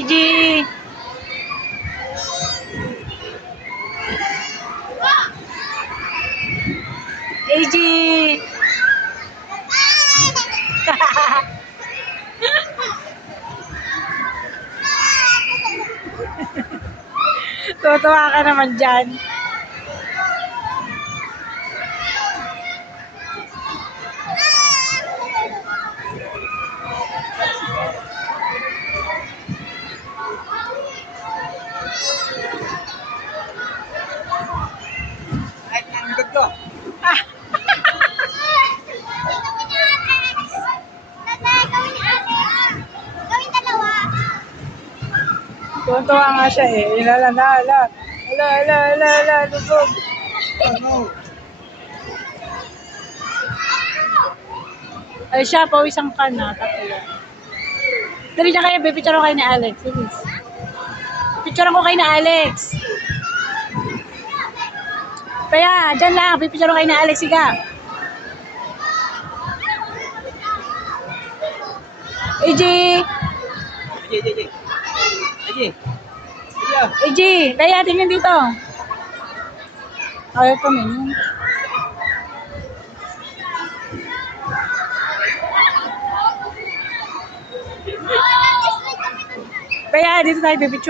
AJ! AJ! Tutuwa ka naman dyan. Ay, nanggod ko. Tutuwa nga siya eh. Ala, lubog. Ano? Ay siya, pawisang ka na. Tatlo. Dali na kayo, pipicture ko kayo ni Alex. Sige. Picture ko kayo ni Alex. Kaya, dyan lang, pipicture ko kayo ni Alex. Sige. AJ! AJ! Kaya, tingnan dito. Ayaw pa minum. Kaya, dito tayo pipicture.